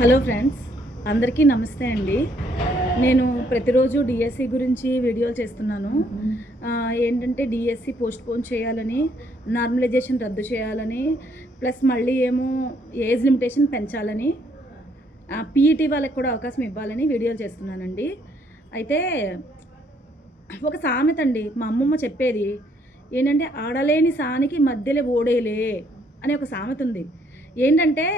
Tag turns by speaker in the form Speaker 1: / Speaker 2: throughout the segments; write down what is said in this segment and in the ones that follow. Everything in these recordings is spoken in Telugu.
Speaker 1: హలో ఫ్రెండ్స్ అందరికీ నమస్తే అండి. నేను ప్రతిరోజు డిఎస్సి గురించి వీడియోలు చేస్తున్నాను. ఏంటంటే డిఎస్సి పోస్ట్ పోన్ చేయాలని నార్మలైజేషన్ రద్దు చేయాలని ప్లస్ మళ్ళీ ఏమో ఏజ్ లిమిటేషన్ పెంచాలని పీఈటీ వాళ్ళకి కూడా అవకాశం ఇవ్వాలని వీడియోలు చేస్తున్నానండి. అయితే ఒక సామెత అండి మా అమ్మమ్మ చెప్పేది ఏంటంటే ఆడలేని సానికి మధ్యలో ఓడేలే అనే ఒక సామెత ఉంది. ఏంటంటే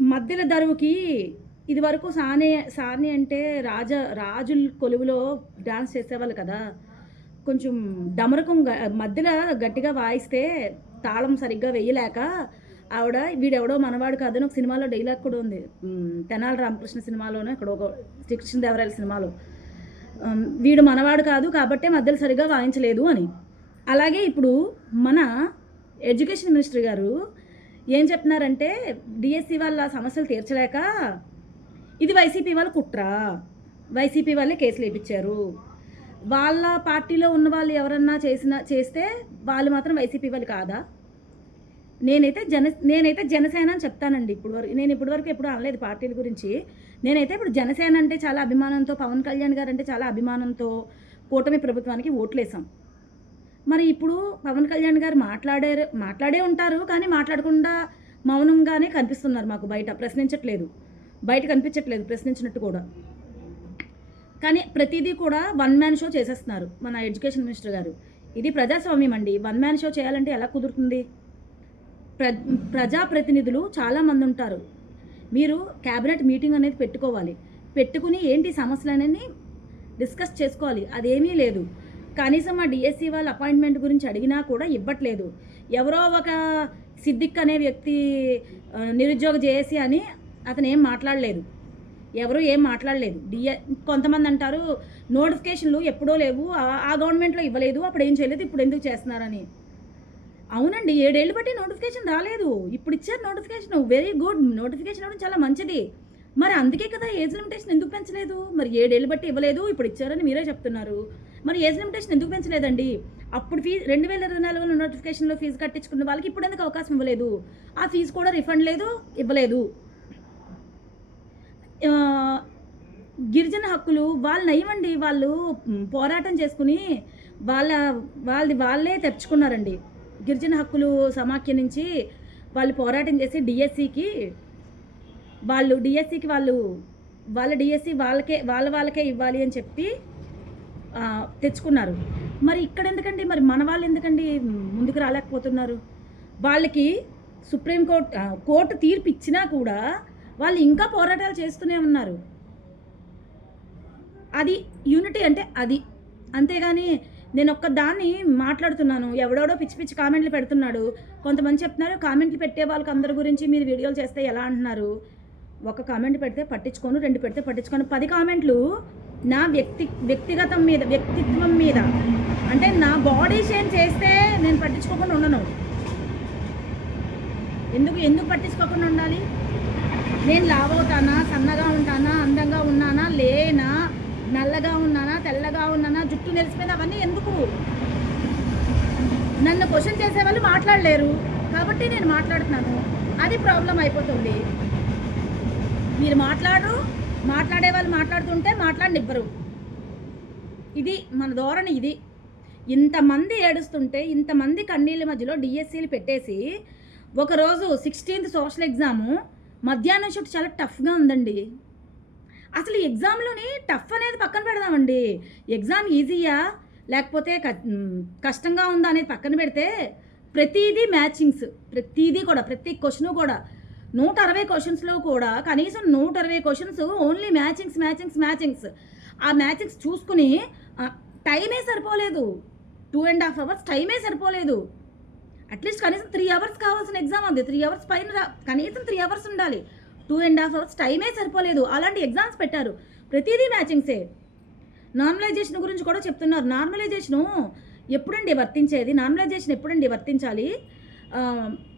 Speaker 1: మధ్యల దరువుకి ఇది వరకు సానే సాని అంటే రాజ రాజుల కొలువులో డాన్స్ చేసేవాళ్ళు కదా. కొంచెం డమరకం గ- మధ్యలో గట్టిగా వాయిస్తే తాళం సరిగ్గా వేయలేక ఆవిడ వీడెవడో మనవాడు కాదని ఒక సినిమాలో డైలాగ్ కూడా ఉంది. మ్, తెనాలి రామకృష్ణ సినిమాలోనే ఇక్కడ ఒక శ్రీకృష్ణదేవరాయల సినిమాలో. వీడు మనవాడు కాదు కాబట్టే మధ్యలో సరిగా వాయించలేదు అని. అలాగే ఇప్పుడు మన ఎడ్యుకేషన్ మినిస్టర్ గారు ఏం చెప్తున్నారంటే డిఎస్సి వాళ్ళ సమస్యలు తీర్చలేక ఇది వైసీపీ వాళ్ళు కుట్ర. వైసీపీ వాళ్ళే కేసులు వేయించారు వాళ్ళ పార్టీలో ఉన్న వాళ్ళు ఎవరన్నా చేసిన చేస్తే వాళ్ళు మాత్రం వైసీపీ వాళ్ళు కాదా? నేనైతే జన నేనైతే జనసేన అని చెప్తానండి ఇప్పుడు వరకు నేను ఇప్పటివరకు ఎప్పుడు అనలేదు పార్టీల గురించి. నేనైతే ఇప్పుడు జనసేన అంటే చాలా అభిమానంతో పవన్ కళ్యాణ్ గారు అంటే చాలా అభిమానంతో కూటమి ప్రభుత్వానికి ఓట్లేసాం. మరి ఇప్పుడు పవన్ కళ్యాణ్ గారు మాట్లాడారు మాట్లాడే ఉంటారు కానీ మాట్లాడకుండా మౌనంగానే కనిపిస్తున్నారు మాకు బయట. ప్రశ్నించట్లేదు. బయట కనిపించట్లేదు ప్రశ్నించినట్టు కూడా. కానీ ప్రతిదీ కూడా వన్ మ్యాన్ షో చేసేస్తున్నారు మన ఎడ్యుకేషన్ మినిస్టర్ గారు. ఇది ప్రజాస్వామ్యం అండి. వన్ మ్యాన్ షో చేయాలంటే ఎలా కుదురుతుంది? ప్ర ప్రజాప్రతినిధులు చాలామంది ఉంటారు. మీరు క్యాబినెట్ మీటింగ్ అనేది పెట్టుకోవాలి. పెట్టుకుని ఏంటి సమస్యలు అనేది డిస్కస్ చేసుకోవాలి. అదేమీ లేదు. కనీసం ఆ డిఎస్సి వాళ్ళ అపాయింట్మెంట్ గురించి అడిగినా కూడా ఇవ్వట్లేదు. ఎవరో ఒక సిద్దిక్ అనే వ్యక్తి నిరుద్యోగ జేఏసీ అని అతను ఏం మాట్లాడలేదు. ఎవరు ఏం మాట్లాడలేదు. డిఎ కొంతమంది అంటారు నోటిఫికేషన్లు ఎప్పుడో లేవు ఆ- ఆ గవర్నమెంట్లో ఇవ్వలేదు అప్పుడు ఏం చేయలేదు ఇప్పుడు ఎందుకు చేస్తున్నారని. అవునండి ఏడేళ్ళు బట్టి నోటిఫికేషన్ రాలేదు. ఇప్పుడు ఇచ్చారు నోటిఫికేషన్. వెరీ గుడ్ నోటిఫికేషన్ ఇవ్వడం చాలా మంచిది. మరి అందుకే కదా ఏజ్ లిమిటేషన్ ఎందుకు పెంచలేదు? మరి ఏడేళ్ళు బట్టి ఇవ్వలేదు ఇప్పుడు ఇచ్చారని మీరే చెప్తున్నారు. మరి ఏజ్ లిమిటేషన్ ఎందుకు పెంచలేదండి? అప్పుడు ఫీజు రెండు వేల ఇరవై నాలుగులో నోటిఫికేషన్లో ఫీజు కట్టించుకున్న వాళ్ళకి ఇప్పుడు ఎందుకు అవకాశం ఇవ్వలేదు? ఆ ఫీజు కూడా రిఫండ్ లేదు ఇవ్వలేదు. గిరిజన హక్కులు వాళ్ళు నయమండి. వాళ్ళు పోరాటం చేసుకుని వాళ్ళ వాళ్ళది వాళ్ళే తెచ్చుకున్నారండి గిరిజన హక్కులు సమాఖ్య నుంచి వాళ్ళు పోరాటం చేసి డిఎస్సికి వాళ్ళు డిఎస్సికి వాళ్ళు వాళ్ళ డిఎస్సి వాళ్ళకే వాళ్ళ వాళ్ళకే ఇవ్వాలి అని చెప్పి తెచ్చుకున్నారు. మరి ఇక్కడ ఎందుకండి మరి మన వాళ్ళు ఎందుకండి ముందుకు రాలేకపోతున్నారు? వాళ్ళకి సుప్రీంకోర్టు కోర్టు తీర్పు ఇచ్చినా కూడా వాళ్ళు ఇంకా పోరాటాలు చేస్తూనే ఉన్నారు. అది యూనిటీ అంటే అది. అంతేగాని నేను ఒక్కదాన్ని మాట్లాడుతున్నాను. ఎవడెవడో పిచ్చి పిచ్చి కామెంట్లు పెడుతున్నాడు. కొంతమంది చెప్తున్నారు కామెంట్లు పెట్టే వాళ్ళకి అందరి గురించి మీరు వీడియోలు చేస్తే ఎలా? అంటున్నారు. ఒక కామెంట్ పెడితే పట్టించుకోను రెండు పెడితే పట్టించుకోను. పది కామెంట్లు నా వ్యక్తి వ్యక్తిగతం మీద వ్యక్తిత్వం మీద. అంటే నా బాడీ షేమ్ చేస్తే నేను పట్టించుకోకుండా ఉండను. ఎందుకు ఎందుకు పట్టించుకోకుండా ఉండాలి? నేను లావవుతానా సన్నగా ఉంటానా అందంగా ఉన్నానా లేనా నల్లగా ఉన్నానా తెల్లగా ఉన్నానా జుట్టు నెలిసిపోయింది అవన్నీ ఎందుకు? నన్ను క్వశ్చన్ చేసే వాళ్ళు మాట్లాడలేరు. కాబట్టి నేను మాట్లాడుతున్నాను. అది ప్రాబ్లం అయిపోతుంది. మీరు మాట్లాడరు మాట్లాడే వాళ్ళు మాట్లాడుతుంటే మాట్లాడనివ్వరు. ఇది మన ధోరణి ఇది. ఇంతమంది ఏడుస్తుంటే ఇంతమంది కన్నీళ్ళ మధ్యలో డిఎస్సీలు పెట్టేసి ఒకరోజు సిక్స్టీన్త్ సోషల్ ఎగ్జాము మధ్యాహ్నం షిఫ్ట్ చాలా టఫ్గా ఉందండి. అసలు ఎగ్జామ్లోని టఫ్ అనేది పక్కన పెడదామండి. ఎగ్జామ్ ఈజీయా లేకపోతే క- కష్టంగా ఉందా అనేది పక్కన పెడితే ప్రతిదీ మ్యాచింగ్స్ ప్రతిదీ కూడా ప్రతి క్వశ్చన్ కూడా నూట అరవై క్వశ్చన్స్లో కూడా కనీసం నూట అరవై questions only matchings matchings matchings ఆ మ్యాచింగ్స్ చూసుకుని టైమే సరిపోలేదు. టూ అండ్ హాఫ్ అవర్స్ టైమే సరిపోలేదు. అట్లీస్ట్ కనీసం త్రీ అవర్స్ కావాల్సిన ఎగ్జామ్ ఉంది. త్రీ అవర్స్ పైన రా- కనీసం త్రీ అవర్స్ ఉండాలి. టూ అండ్ హాఫ్ అవర్స్ టైమే సరిపోలేదు. అలాంటి ఎగ్జామ్స్ పెట్టారు. ప్రతిదీ మ్యాచింగ్సే నార్మలైజేషన్ గురించి కూడా చెప్తున్నారు. నార్మలైజేషను ఎప్పుడండి వర్తించేది? నార్మలైజేషన్ ఎప్పుడండి వర్తించాలి?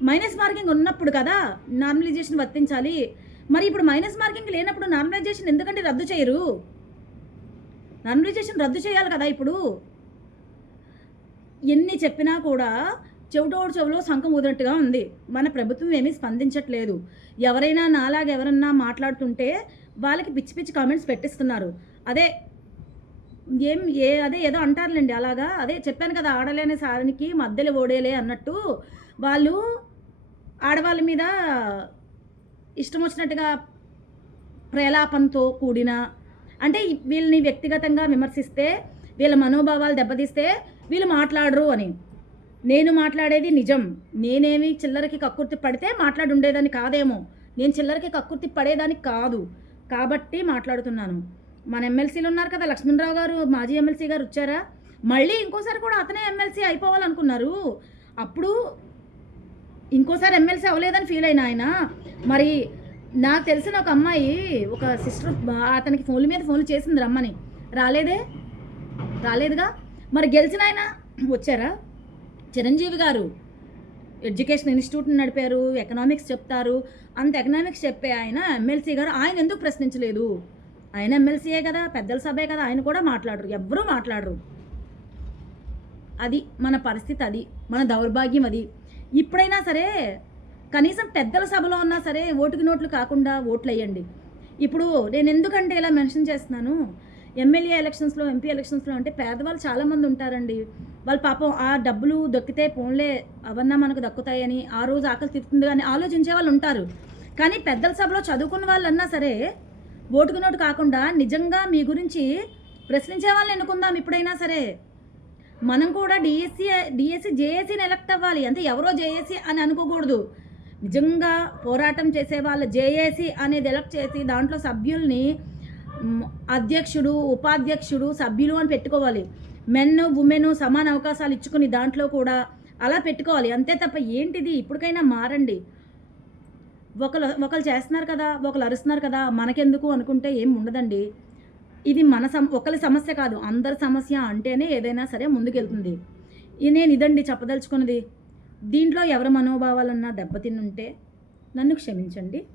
Speaker 1: మైనస్ మార్కింగ్ ఉన్నప్పుడు కదా నార్మలైజేషన్ వర్తించాలి. మరి ఇప్పుడు మైనస్ మార్కింగ్ లేనప్పుడు నార్మలైజేషన్ ఎందుకంటే రద్దు చేయరు? నార్మలైజేషన్ రద్దు చేయాలి కదా ఇప్పుడు? ఎన్ని చెప్పినా కూడా చెవిటోడు చెవిలో శంఖం ఊదినట్టుగా ఉంది. మన ప్రభుత్వం ఏమీ స్పందించట్లేదు. ఎవరైనా నాలాగా ఎవరన్నా మాట్లాడుతుంటే వాళ్ళకి పిచ్చి పిచ్చి కామెంట్స్ పెట్టిస్తున్నారు. అదే ఏం ఏ అదే ఏదో అంటారులేండి అలాగా. అదే చెప్పాను కదా ఆడలేని సారికి మధ్యలో ఓడేలే అన్నట్టు. వాళ్ళు ఆడవాళ్ళ మీద ఇష్టం వచ్చినట్టుగా ప్రేలాపంతో కూడిన అంటే వీళ్ళని వ్యక్తిగతంగా విమర్శిస్తే వీళ్ళ మనోభావాలు దెబ్బతీస్తే వీళ్ళు మాట్లాడరు అని. నేను మాట్లాడేది నిజం. నేనేమి చిల్లరకి కక్కుర్తి పడితే మాట్లాడి ఉండేదాన్ని కాదేమో. నేను చిల్లరకి కక్కుర్తి పడేదాన్ని కాదు. కాబట్టి మాట్లాడుతున్నాను. మన ఎమ్మెల్సీలు ఉన్నారు కదా లక్ష్మణరావు గారు మాజీ ఎమ్మెల్సీ గారు వచ్చారా? మళ్ళీ ఇంకోసారి కూడా అతనే ఎమ్మెల్సీ అయిపోవాలనుకున్నారు. అప్పుడు ఇంకోసారి ఎమ్మెల్సీ అవ్వలేదని ఫీల్ అయిన ఆయన. మరి నాకు తెలిసిన ఒక అమ్మాయి ఒక సిస్టర్ అతనికి ఫోన్ల మీద ఫోన్లు చేసింది రమ్మని. రాలేదే? రాలేదుగా? మరి గెలిచిన ఆయన వచ్చారా? చిరంజీవి గారు ఎడ్యుకేషన్ ఇన్స్టిట్యూట్ నడిపారు ఎకనామిక్స్ చెప్తారు. అంత ఎకనామిక్స్ చెప్పే ఆయన ఎమ్మెల్సీ గారు ఆయన ఎందుకు ప్రశ్నించలేదు? ఆయన ఎమ్మెల్సీయే కదా పెద్దల సభే కదా ఆయన కూడా మాట్లాడరు ఎవ్వరూ మాట్లాడరు. అది మన పరిస్థితి అది మన దౌర్భాగ్యం అది. ఇప్పుడైనా సరే కనీసం పెద్దల సభలో ఉన్నా సరే ఓటుకి నోట్లు కాకుండా ఓట్లు వేయండి ఇప్పుడు నేను ఎందుకంటే ఇలా మెన్షన్ చేస్తున్నాను ఎమ్మెల్యే ఎలక్షన్స్లో ఎంపీ ఎలక్షన్స్లో అంటే పేదవాళ్ళు చాలామంది ఉంటారండి. వాళ్ళు పాపం ఆ డబ్బులు దొక్కితే పోన్లే అవన్నా మనకు దక్కుతాయని ఆ రోజు ఆకలి తీరుతుంది అని ఆలోచించే వాళ్ళు ఉంటారు. కానీ పెద్దల సభలో చదువుకున్న వాళ్ళన్నా సరే ఓటుకు నోటు కాకుండా నిజంగా మీ గురించి ప్రశ్నించే వాళ్ళని ఎన్నుకుందాం ఇప్పుడైనా సరే. మనం కూడా డిఎస్సి డిఎస్సి జేఏసీని ఎలక్ట్ అవ్వాలి. అంటే ఎవరో జేఏసీ అని అనుకోకూడదు. నిజంగా పోరాటం చేసే వాళ్ళ జేఏసీ అనేది ఎలక్ట్ చేసి దాంట్లో సభ్యుల్ని అధ్యక్షుడు ఉపాధ్యక్షుడు సభ్యులు అని పెట్టుకోవాలి. మెన్ ఉమెన్ సమాన అవకాశాలు ఇచ్చుకుని దాంట్లో కూడా అలా పెట్టుకోవాలి. అంతే తప్ప ఏంటిది? ఇప్పటికైనా మారండి. ఒకరు ఒకరు చేస్తున్నారు కదా ఒకరు అరుస్తున్నారు కదా మనకెందుకు అనుకుంటే ఏం ఉండదండి. ఇది మన సమ ఒకరి సమస్య కాదు అందరి సమస్య అంటేనే ఏదైనా సరే ముందుకెళ్తుంది. నేను ఇదండి చెప్పదలుచుకున్నది. దీంట్లో ఎవరి మనోభావాలన్నా దెబ్బతిన్నుంటే నన్ను క్షమించండి.